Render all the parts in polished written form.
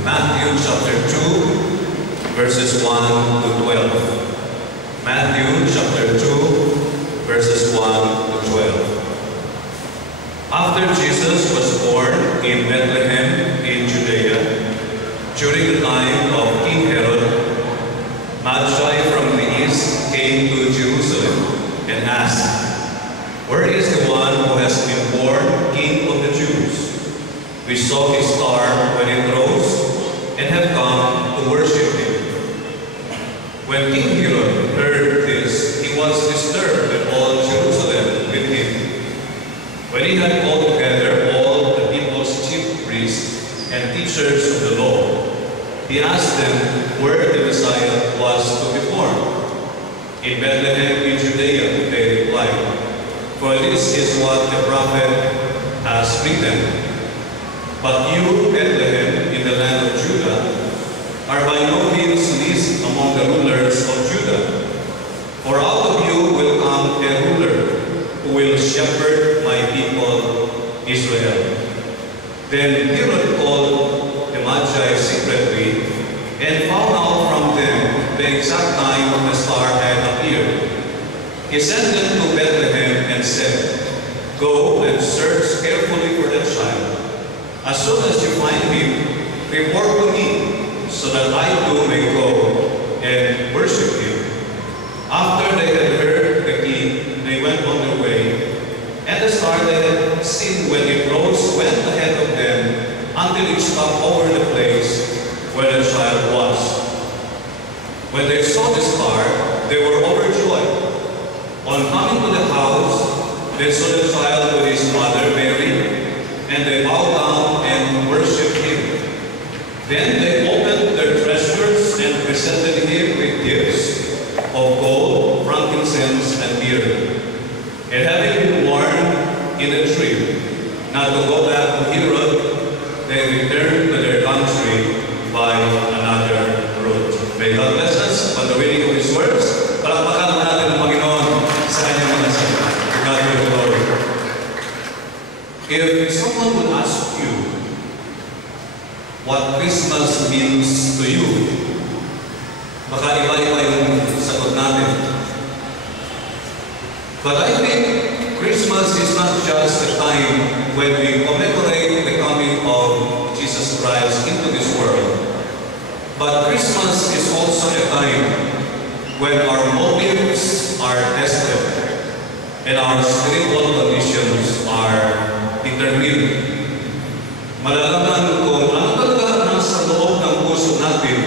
Matthew chapter 2, verses 1 to 12. Matthew chapter 2, verses 1 to 12. After Jesus was born in Bethlehem in Judea, during the time of King Herod, Magi from the east came to Jerusalem and asked, "Where is the one who has been born King of the Jews? We saw his star when it rose and have come to worship him." When King Herod heard this, he was disturbed and all Jerusalem with him. When he had called together all the people's chief priests and teachers of the law, he asked them where the Messiah was to be born. "In Bethlehem in Judea," they replied, "for this is what the prophet has written. But you, Bethlehem, in the land of Judah, are by no means least among the rulers of Judah. For out of you will come a ruler who will shepherd my people Israel." Then Herod called the Magi secretly and found out from them the exact time the star had appeared. He sent them to Bethlehem and said, "Go and search carefully for the child. As soon as you find him, report to me, so that I too may go and worship him." After they had heard the king, they went on their way, and the star they had seen when it rose went ahead of them until it stopped over the place where the child was. When they saw the star, they were overjoyed. On coming to the house, they saw the child with his mother Mary, and they bowed down and worshipped him. Then they opened their treasures and presented him with gifts of gold, frankincense, and myrrh. And having been warned in a dream not to go back to Herod, they returned to their country by another route. May God bless us on the reading of His words. Palakpakan mo natin ang Panginoon sa kanyang mga salita. God be the glory. If someone would ask you what Christmas means to you, baka iba-iba yung sagot natin. But I think Christmas is not just a time when we commemorate the coming of Jesus Christ into this world, but Christmas is also a time when our motives are tested and our spiritual conditions are determined. Malalaman kung ano talaga nasa loob ng puso natin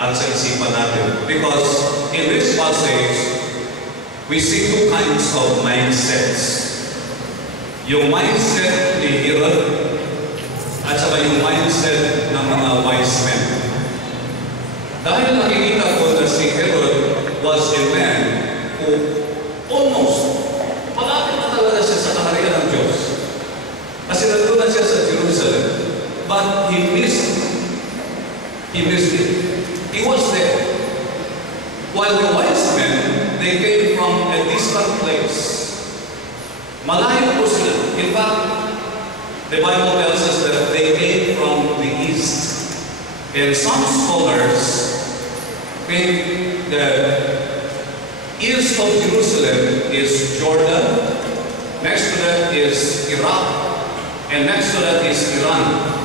at sa isipan natin. Because in this passage, we see two kinds of mindsets. Yung mindset ni Herod at saka yung mindset ng mga wise men. Dahil nakikita ko na si Herod was a man who almost malapit na talaga siya sa kaharian ng Diyos. Kasi nandun na siya sa Jerusalem. But he missed it. He was there. While the wise men, they came from a distant place. Malayo po sila. In fact, the Bible tells us that they came from the east. And some scholars think that east of Jerusalem is Jordan, next to that is Iraq, and next to that is Iran.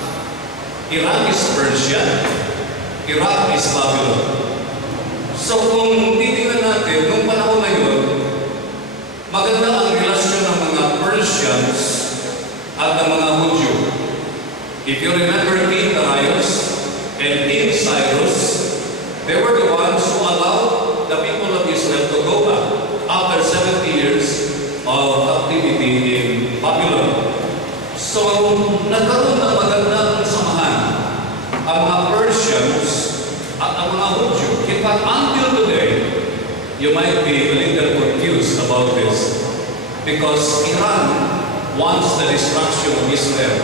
Iran is Persia, Iraq is Babylon. So kung titingnan natin, nung panahon na yun, maganda ang relasyon ng mga Persians at ng mga Hudyo. If you remember King Darius and King Cyrus, they were the ones who allowed the people of Israel to go back after 70 years of captivity in Babylon. So nagkaroon ng magandang samahan ang mga Persians at ang mga Hudyo. In fact, until today, you might be a little confused about this because Iran wants the destruction of Israel.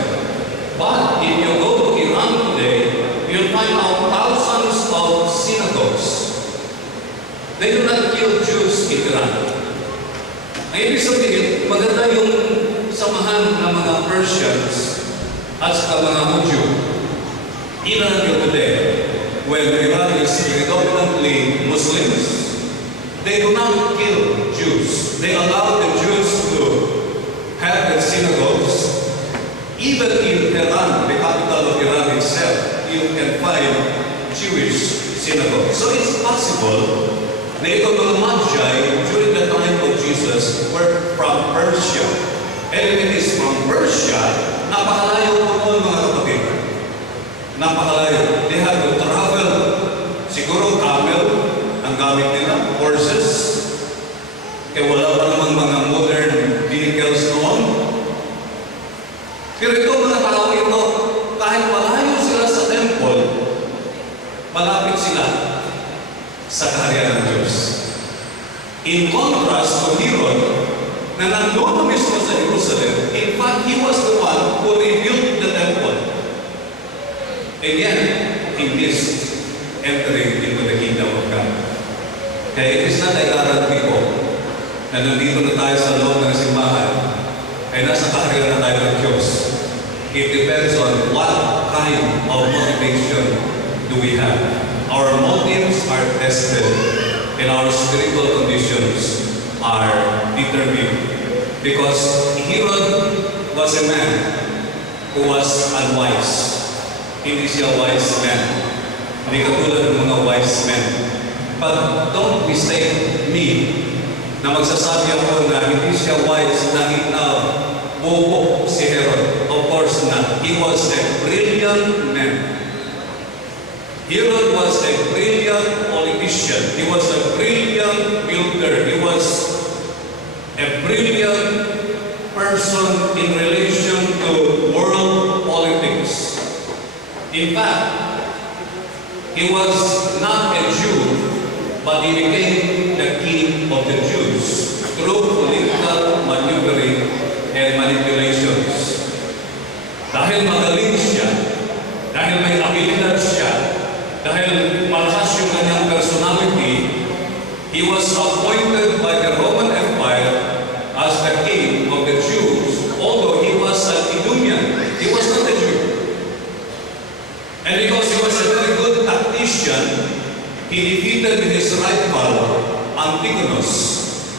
But if you go to Iran today, you'll find out thousands of synagogues. They do not kill Jews in Iran. Ang ibig sabihin, maganda yung samahan ng mga Persians at sa mga Hudyo. Even until today, when Iran is predominantly Muslims, they do not kill Jews. They allow the Jews to have their synagogues. Even in Tehran, the capital of Iran itself, you can find Jewish synagogues. So it's possible na itong mga Magi during the time of Jesus were from Persia. And if it is from Persia, napakalayo po mga kapatid. Napakalayo. They have to travel. Siguro camel ang gamit nila, horses. Kaya wala pa namang mga modern vehicles noon. Pero itong mga tao ito, kahit malayo sila sa temple, malapit sila sa kaharian ng Diyos. In contrast to Herod, na nandun mismo sa Jerusalem, in fact, he was the one who rebuilt the temple. And yet, he missed entering into the kingdom of God. Kaya it is not like Arab people na nandito na tayo sa loob ng simbahan ay nasa kaharian na tayo ng Diyos. It depends on what kind of motivation do we have. Our motives are tested and our spiritual conditions are determined. Because Herod was a man who was unwise. Hindi siya wise man. Hindi katulad ng mga wise men. But don't mistake me na magsasabi ako na hindi siya wise dahil na bobo si Herod. Of course not. He was a brilliant man. Herod was a brilliant politician. He was a brilliant builder. He was a brilliant person in relation to world politics. In fact, he was not a Jew, but he became the king of the Jews through political maneuvering and manipulations. Dahil magaling siya, dahil may abilidad siya, dahil malakas yung kanyang personality, he was appointed by the Roman Empire as the king of the Jews, although he was an Idumean. He was not a Jew. And because he was a very good tactician, he defeated his rival, Antigonus,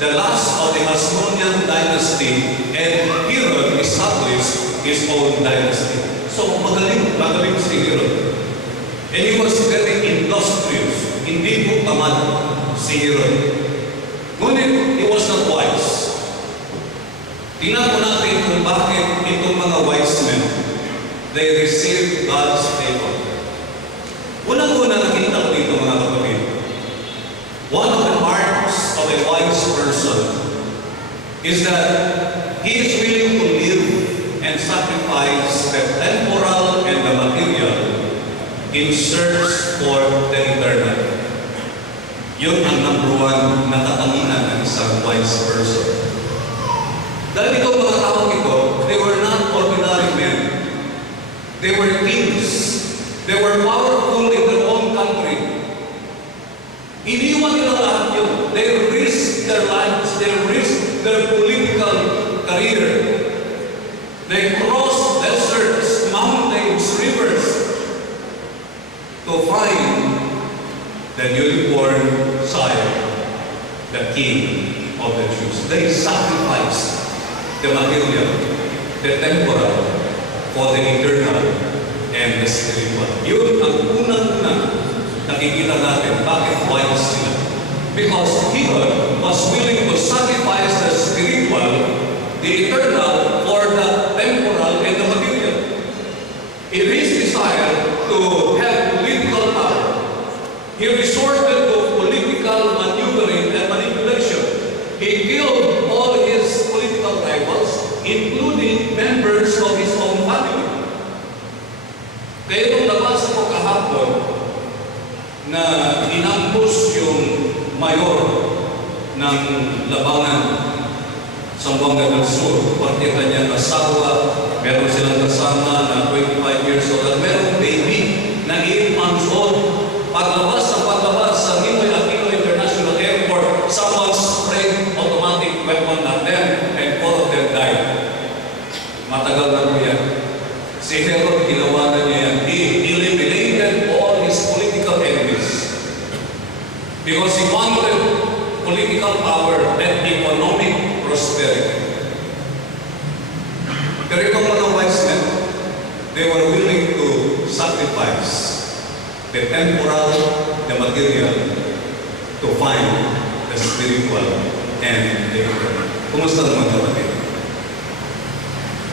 the last of the Hasmonean dynasty, and Herod established his own dynasty. So magaling si Herod. And he was very industrious. Hindi po tamad si Herod. Ngunit he was not wise. Tingnan po natin kung bakit itong mga wise men, they received God's favor. Unang-una nakita ko dito mga kapatid. One of the marks of a wise person is that he is willing to live and sacrifice the temporal and the material in search for the eternal. Yun ang number one na katangian ng isang wise person. Dahil itong mga tao ito, they were not ordinary men. They were kings. They were powerful in their own country. Iniwan nila lahat yun. They risked their lives. They risked their political career. They crossed deserts, mountains, rivers to find the newly-born Messiah, the King of the Jews. They sacrificed the material, the temporal, for the eternal and the spiritual. Yun ang unang-unang nakikita natin bakit wise sila. Because Herod was willing to sacrifice the spiritual, the eternal, for the temporal and the material. In his desire to have political power, he resorted to political maneuvering and manipulation. He killed all his political rivals, including members of his own family. Kaya nung nabasa ko kahapon na inambush yung mayor ng Labangan, Zamboanga del Sur, pati kanyang asawa, meron silang kasama na 25 years old, at merong baby na 8 months old. Paglabas sa Ninoy Aquino International Airport, someone sprayed automatic weapon at them and 4 of them died. Matagal na po yan. Si Herod, ginawa na niya yan. He eliminated political power, and economic prosperity. Pero itong mga wise men, they were willing to sacrifice the temporal, the material, to find the spiritual and the eternal. Kumusta naman kapatid?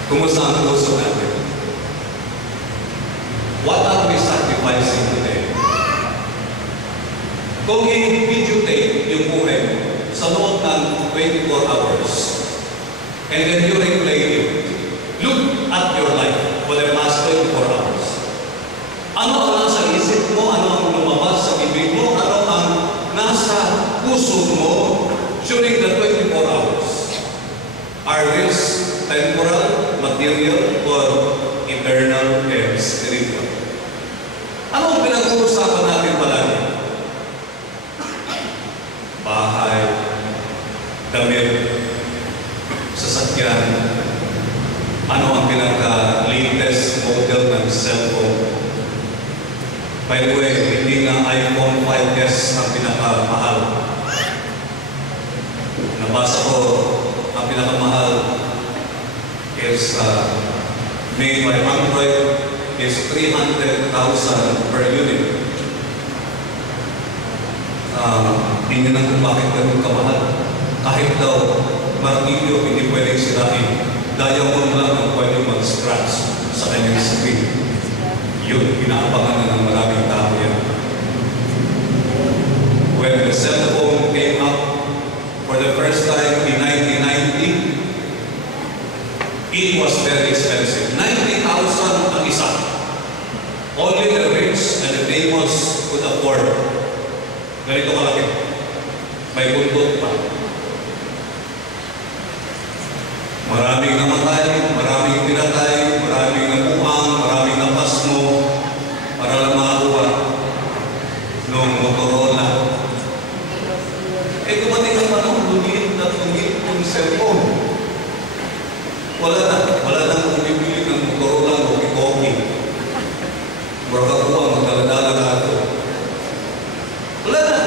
Kumusta ang puso natin? What are we sacrificing today? Kung i-video tape yung buhay sa loob ng 24 hours, and then you replay it, look at your life for the past 24 hours. Ano ang nasa isip mo? Ano ang lumabas sa bibig mo? Ano ang nasa puso mo during the 24 hours? Are these temporal, material, or eternal and spiritual? Ano ang pinag-uusapan natin palagi? Bahay, damit, sasakyan, ano ang pinaka-latest model ng cellphone? By the way, hindi nga iPhone 5S ang pinakamahal. Nabasa ko, ang pinakamahal is made by Android is 300,000 per unit. Hindi na kung bakit ganun kamahal. Kahit daw martilyo, hindi pwedeng sirain. Diamond lang ang pwedeng mag-scratch sa kanyang screen. Yun, inaabangan na ng maraming tao yan. When the cell phone came up for the first time in 1990, it was very expensive. 90,000 ang isa. Only the rich and the famous could afford. Ganito kalaki. May buntot pa. Maraming namatay, maraming pinatay, maraming nabuhang, maraming napasmo para lang makakuha ng Motorola. Dumating ang panahon, lumit yung cellphone. Wala nang bumibili ng Motorola o Koki. Makakuha, magdaladala na ito. Wala na.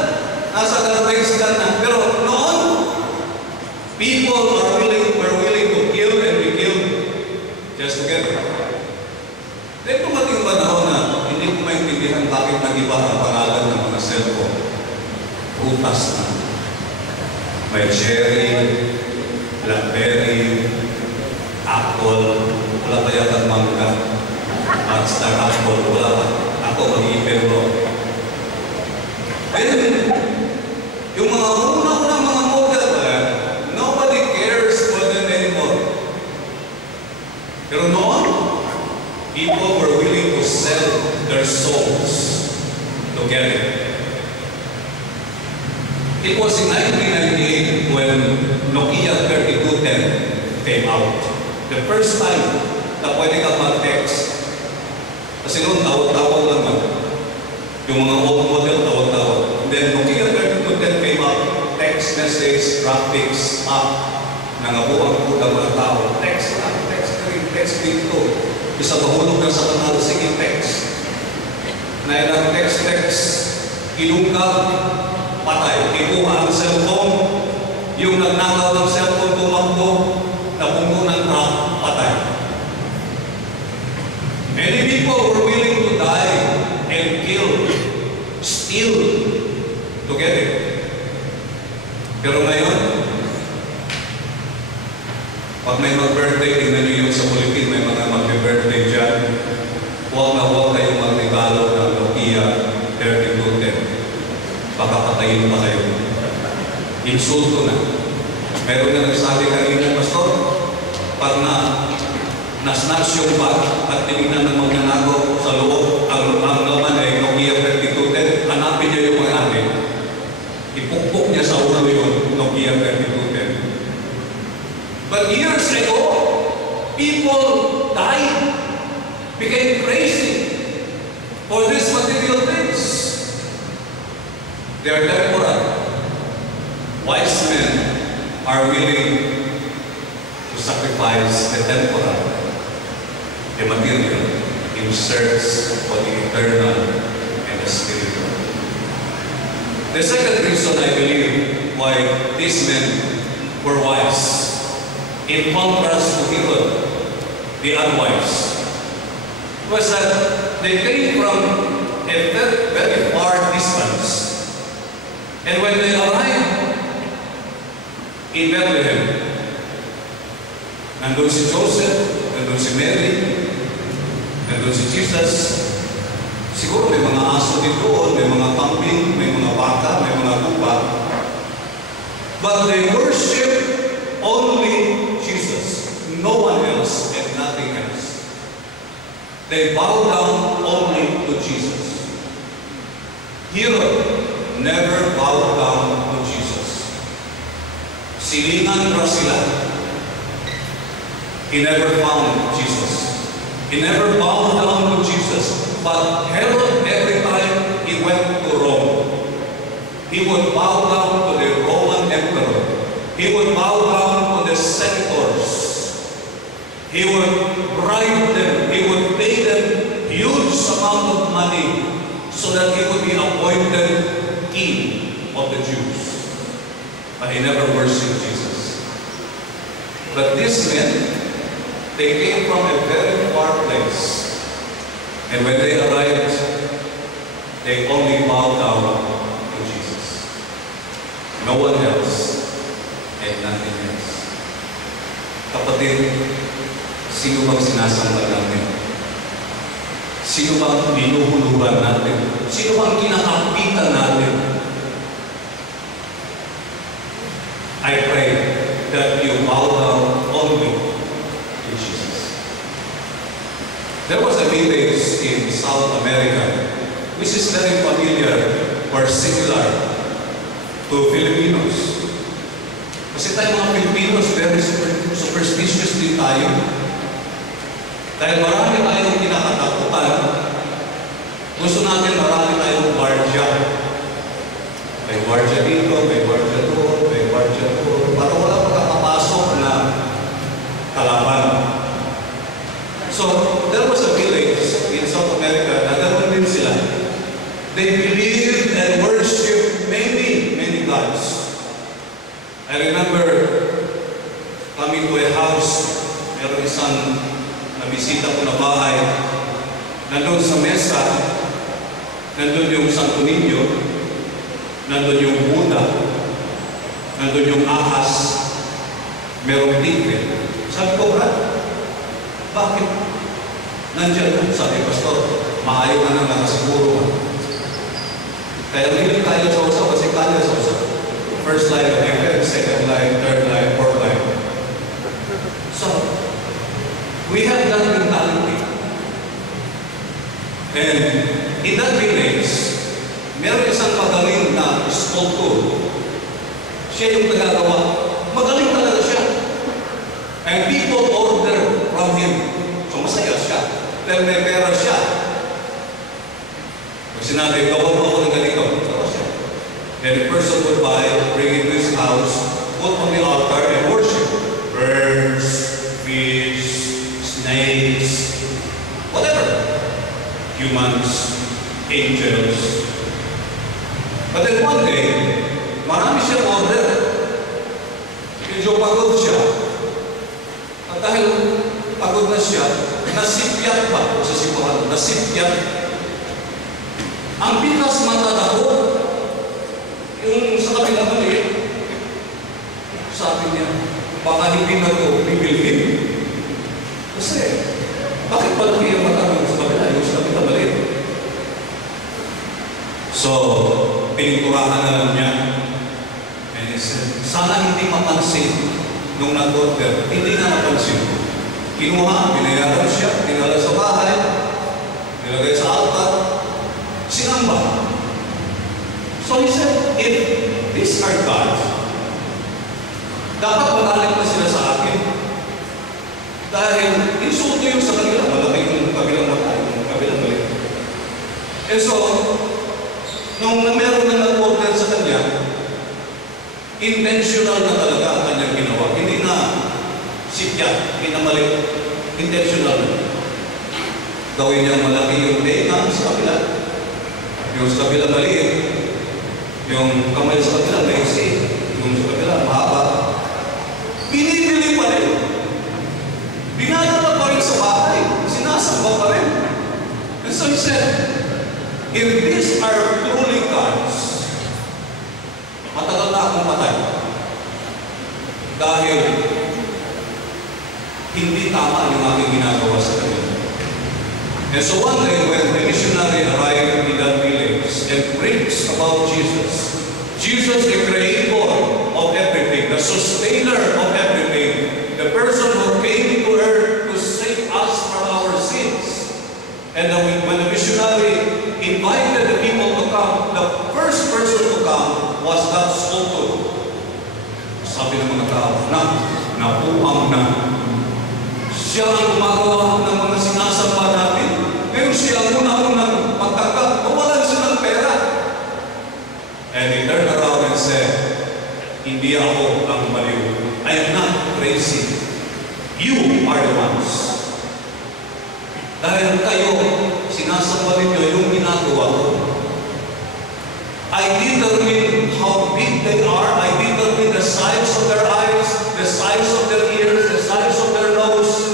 Nasa garbage ka na. Pero noon, people were willing to kill and be killed just to get it. Then dumating panahon na hindi ko maintindihan bakit nag-iba ang pangalan ng mga cellphone. Prutas na. May cherry, blackberry, apple, wala pa yata mangga, at star apple, wala pa. Ako mag-iipin mo. Then, yung mga unang mga model, nobody cares for them anymore. Pero noon, people were willing to sell their souls to get it. It was in 1998 when Nokia 3210 came out. The first time na pwede ka mag-text. Kasi noon, tawag-tawag lang man. Yung mga old model, tawag-tawag. Then Nokia 3210 came out. Text message, graphics, app. Nangabuang po ng mga tao. Text lang, text dito. Isa mahulog na sa kanal, sige text. Na ilang text, ilungkab, patay. Ikuha ang cellphone, yung nagnakaw ng cellphone tumakbo, nabunggo ng truck, patay. Many people were willing to die and kill, steal, to get it. Pero ngayon, pag may mag-birthday, tingnan nyo yung sa Philippines, may mga mag-birthday dyan, huwag kayong mag-regalo ng Nokia 3210. Baka patayin pa kayo. Insulto na. Meron na nagsabi kanina, Pastor, pag na-snatch yung bag at tinignan ng magnanakaw sa loob, ang laman ay Nokia 3210, hanapin niya yung may-ari. Ipukpok niya sa ulo yung Nokia 3210. But years ago, people died, became crazy for these material things. They are temporal. Wise men are willing to sacrifice the temporal, the material, in search for the eternal and the spiritual. The second reason I believe why these men were wise, in contrast to Herod, the unwise, was that they came from a very, very far distance. And when they arrived in Bethlehem, nandun si Joseph, nandun si Mary, nandun si Jesus. Siguro may mga aso din doon, may mga kambing, may mga baka, may mga tupa. But they worship only Jesus, no one else and nothing else. They bow down only to Jesus. Herod never bowed down to Jesus. Silingan pa sila. He never found Jesus. He never bowed down to Jesus. But Herod, every time he went to Rome, he would bow down to the Roman emperor. He would bow down to the senators. He would bribe them. He would pay them huge amount of money so that he would be appointed king of the Jews. But he never worshipped Jesus. But these men, they came from a very far place. And when they arrived, they only bowed down to Jesus. No one else and nothing else. Kapatid, sino bang sinasamba natin? Sino bang binuhuluran natin? Sino bang kinakapitan natin? I pray that you bow down only to Jesus. There was a village in South America which is very familiar or similar to Filipinos. Kasi tayo mga Filipinos, very superstitious din tayo. Dahil marami tayong kinakatakutan, gusto natin marami tayong guardia. May guardia dito, may guardia doon, may guardia doon. Para wala makakapasok na kalaban. So, there was a village in South America na ganoon din sila. They believed and worshipped many, many gods. I remember coming to a house, meron isang nabisita ko na bahay, nandun sa mesa, nandun yung Santo Niño, nandun yung Buddha, nandun yung ahas, merong tigre. Sabi ko, Brad, bakit nandiyan? Sabi, Pastor, maayo na nang nakasiguro. Kaya hindi tayo sa usaw kasi kanya sa usaw. First line of FM, second line, third line, fourth line. So, we have that mentality. And in that village, meron isang magaling na sculptor. Siya yung nagagawa. Magaling talaga siya. And people order from him. So masaya siya. Dahil may pera siya. Pag sinabi, gawa mo ako ng ganito. Gawa siya. Then the person would buy, bring it to his house, put on the altar and worship. Birds, fish, snakes, whatever. Humans, angels. But then one day, marami siyang order. Medyo pagod siya. At dahil pagod na siya, nasipyat pa sa sipahan. Nasipyat. Ang bigas matataho, yung sa kabilang maliit, sabi niya, baka hindi na ito bibilhin. Kasi, bakit palaki ang matawag sa kabila? Yung sa kabila maliit. So, pininturahan na lang niya. And he said, sana hindi mapansin nung nag-order. Hindi na napansin. Kinuha, binayaran siya, dinala sa bahay, nilagay sa altar, sinamba. So he said, if these are gods, dapat magalit na sila sa akin. Dahil insulto yung sa kanila, malaki yung kabilang mata, yung kabilang maliit. And so, nung meron na nag-order sa kanya, intentional na talaga ang kanyang ginawa. Hindi na sitya, hindi na mali. Intentional na. Gawin niyang malaki yung tenga sa kabila. Yung sa kabila maliit. Yung kamay sa kabila, maiksi. Doon sa kabila, mahaba. Binibili pa rin. Binadala pa rin sa bahay. Sinasamba pa rin. And so he said, if these are truly God's, matagal na akong patay. Dahil hindi tama yung aking ginagawa sa kanila. And so one day when the missionary arrived in that village and preached about Jesus, Jesus, the creator of everything, the sustainer of everything, the person who came to earth to save us from our sins. And when the missionary invited the people to come, the first person to come was that sculptor. Sabi ng mga tao, napuang na. Siya ang gumagawa ng mga sinasamba natin. Ngayon siya ang unang pagtangkap. Mawalan siya ng pera. And he turned around and said, hindi ako ang baliw. I am not crazy. You are the ones. Dahil kayo, sinasamba ninyo yung ginagawa ko. I determine how big they are. I determine the size of their eyes, the size of their ears, the size of their nose.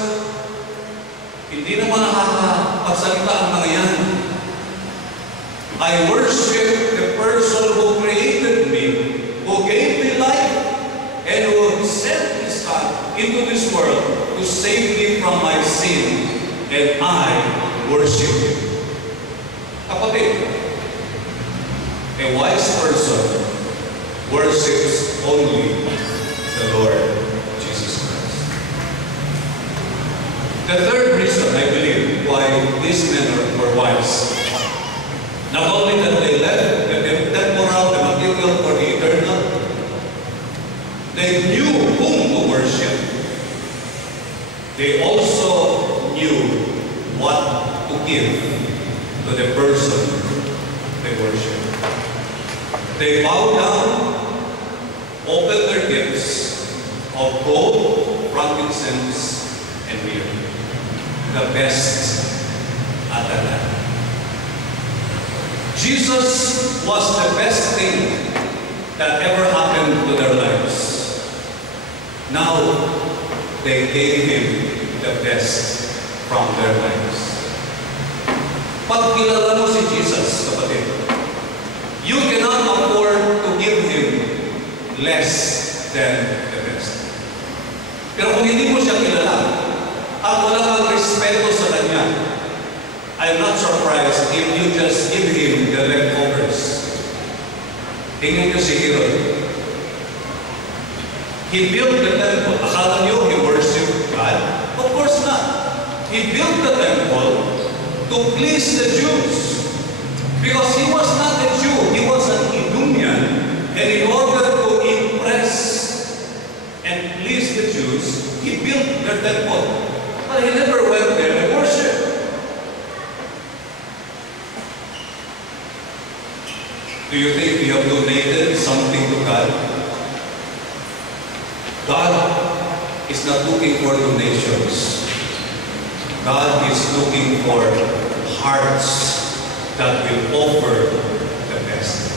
Hindi naman nakakapagsalita ang mga yan. I worship the person who created me, who gave me life, and who sent His Son into this world to save me from my sin, and I worship Him. Kapatid, a wise person worships only the Lord Jesus Christ. The third reason, I believe, why these men were wise, not only that they left the temporal, the material for the eternal, they knew whom to worship. They also knew what to give to the person they worship. They bowed down, opened their gifts of gold, frankincense, and myrrh, the best at that time. Jesus was the best thing that ever happened to their lives. Now, they gave Him the best from their lives. Pag kilala mo si Jesus, kapatid, you cannot afford to give Him less than the best. Pero kung hindi mo siya kilala, at wala kang respeto sa Kanya, I'm not surprised if you just give Him the leftovers. Tingnan niyo si Herod. He built the temple. Akala niyo he worshiped God? Of course not. He built the temple to please the Jews. Because he was not a Jew, he was an Idumean. And in order to impress and please the Jews, he built their temple. But he never went there and worshiped. Do you think we have donated something to God? God is not looking for donations. God is looking for hearts that will offer the best.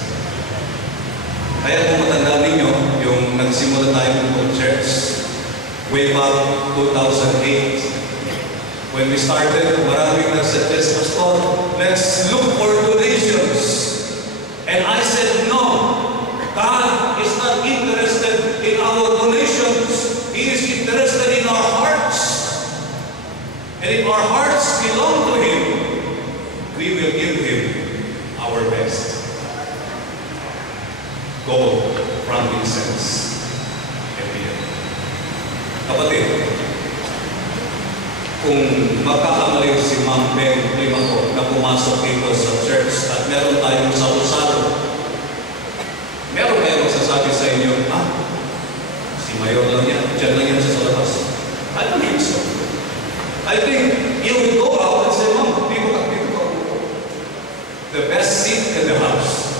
Kaya kung matanda ninyo, yung nagsimula tayo ng church way back 2008, when we started, maraming nagsuggest, Pastor, let's look for donations. And I said, no, God is not interested in our donations. He is interested in our hearts. And if our hearts belong to Him, we will give Him our best. Gold, frankincense, and myrrh. Kapatid, kung magkakamali si Ma'am Ben Limato na pumasok dito sa church at meron tayong salo-salo, meron kayo magsasabi sa inyo, si Mayor lang yan, dyan lang yan siya sa labas. I don't think so. I think you will go out and say, Ma'am, dito ka. The best seat in the house.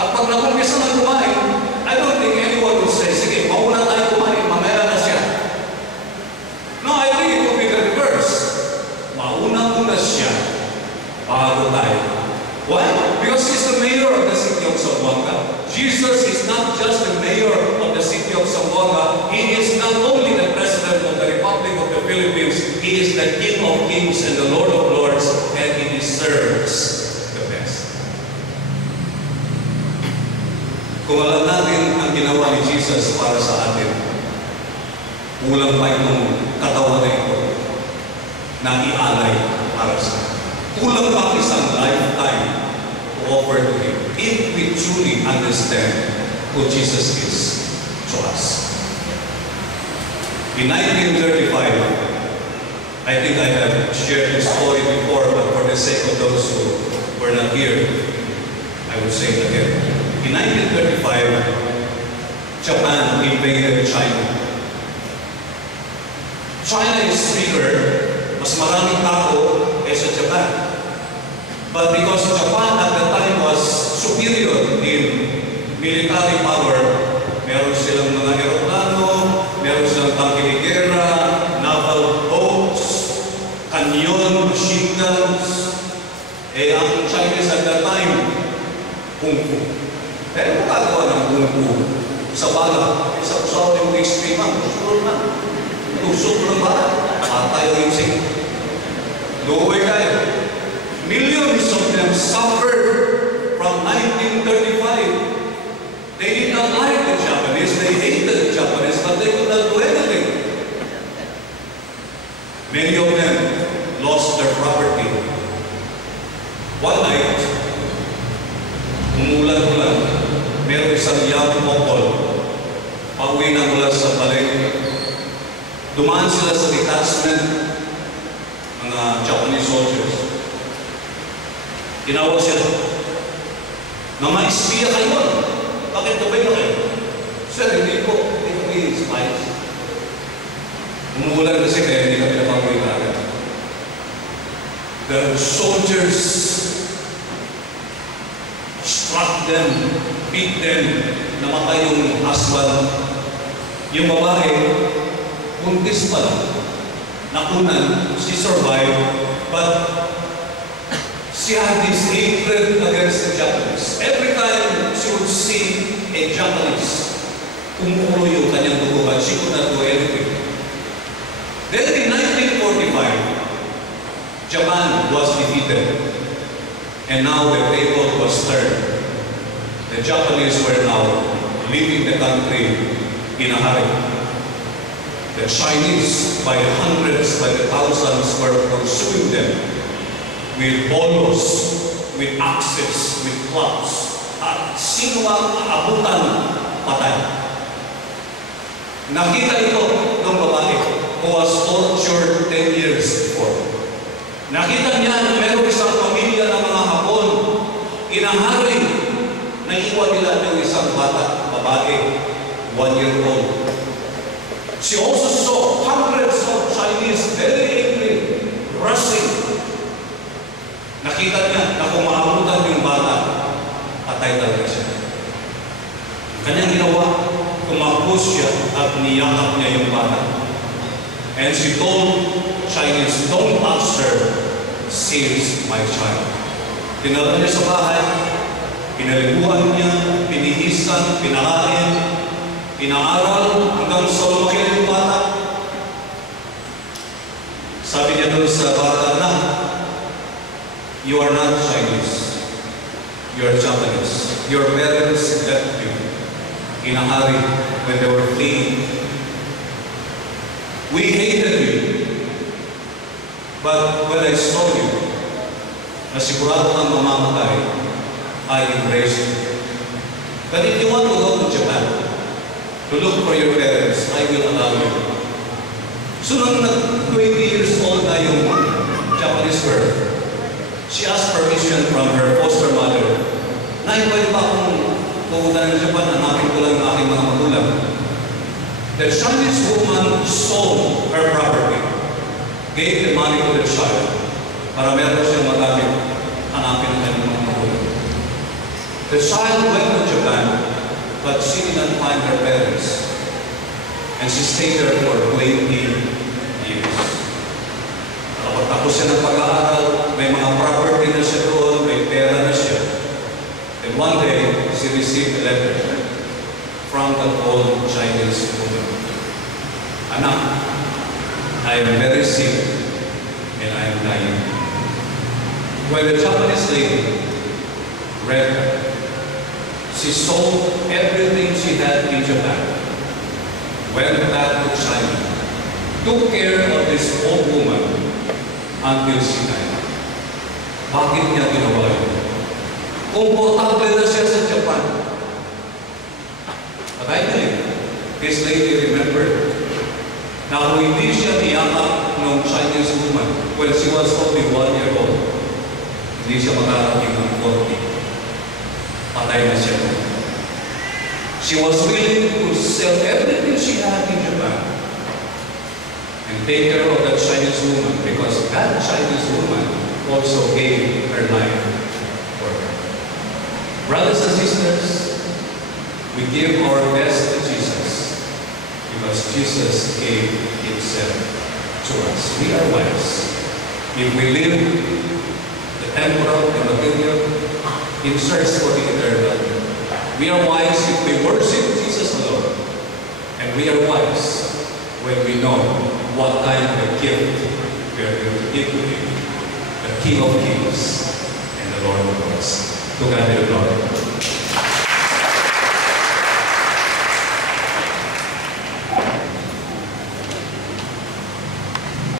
At pag nakumpisa na kumain, I don't think anyone will say, sige, mauna tayo kumain, mamaya na siya. No, I think it will be the reverse. Mauna muna siya, bago tayo. Why? Because he's the mayor of the city of Zamboanga. Jesus is not just the mayor of the city of Zamboanga. He is not only the president of the Republic of the Philippines. He is the King of Kings and the Lord of Lords, and He deserves the best. Kung alam natin ang ginawa ni Jesus para sa atin, kulang pa itong katawan na ito na ialay para sa atin. Kulang pa isang lifetime to offer to Him if we truly understand who Jesus is to us. In 1935, I think I have shared this story before, but for the sake of those who were not here, I will say it again. In 1935, Japan invaded China. China is bigger, mas maraming tao kaysa Japan. But because Japan at the time was superior in military power, meron silang mga aeroplano, meron silang tangke de guerra, naval boats, kanyon, machine guns. Ang Chinese at that time, kung fu. Pero magagawa ng kung fu sa bala, sa usaw yung extreme, tusuro na. Tusok ng bala, patay yung sing. Luway kayo. Millions of them suffered from 1935. They did not like the Japanese, they hated the Japanese, but they could not do anything. Many of them lost their property. One night, umulan-ulan, meron isang young couple, pauwi na mula sa palengke. Dumaan sila sa detachment, mga Japanese soldiers. Tinawag sila, mga espiya kayo. Bakit kabay na kayo? Sir, hindi po. Hindi kami spies. Umuulan kasi kaya hindi kami napanguwi na agad. The soldiers struck them, beat them, namatay yung husband. Yung babae, buntis pa lang. Nakunan, she survived, but she had this hatred against the Japanese. Every time she would see a Japanese, umuulo yung kanyang dugo, but she could not do anything. Then in 1945, Japan was defeated, and now the table was turned. The Japanese were now leaving the country in a hurry. The Chinese, by hundreds, by the thousands, were pursuing them with bolos, with axes, with clubs. At sino ang aabutan, patay. Nakita ito ng babae who was tortured 10 years before. Nakita niya na meron isang pamilya ng mga Hapon, inahari, na iwan nila ng isang bata, babae, 1 year old. She also saw hundreds of Chinese very angry, rushing. Nakita niya na kung maabutan yung bata, patay talaga siya. Kanyang ginawa, kumapos siya at niyakap niya yung bata. And she told Chinese, don't touch her, she's my child. Dinala niya sa bahay, pinaliguan niya, pinihisan, pinakain, pinaaral hanggang sa lumaki na yung bata. Sabi niya doon sa bata na, you are not Chinese. You are Japanese. Your parents left you in a hurry when they were fleeing. We hated you. But when I saw you, na sigurado kang mamamatay, I embraced you. But if you want to go to Japan, to look for your parents, I will allow you. So nung 20 years old na yung Japanese girl, she asked permission from her foster mother, Nay, pwede ba akong pupunta ng Japan, hanapin ko lang ang aking mga magulang. The Chinese woman sold her property, gave the money to the child, para meron siyang magamit, hanapin ang kanyang mga magulang. The child went to Japan, but she did not find her parents. And she stayed there for 20 years. Kapag tapos siya ng pag-aaral, may mga property na siya doon, may pera na siya. And one day, she received a letter from the old Chinese woman. Anak, I am very sick and I am dying. When the Japanese lady read that, she sold everything she had in Japan, went back to China, took care of this old woman until she died. Bakit niya ginawa yun? Komportable na siya sa Japan. But I believe this lady remembered na kung hindi siya niyakap ng Chinese woman when she was only 1 year old, hindi siya makarating ng 40. Patay na siya. She was willing to sell everything she had in Japan and take care of that Chinese woman because that Chinese woman also gave her life for her. Brothers and sisters, we give our best to Jesus because Jesus gave himself to us. We are wise. If we live the temporal and material in search for the eternal, we are wise if we worship Jesus alone. And we are wise when we know what kind of a gift we are going to give to him, the King of Kings and the Lord of Lords. To God be the glory.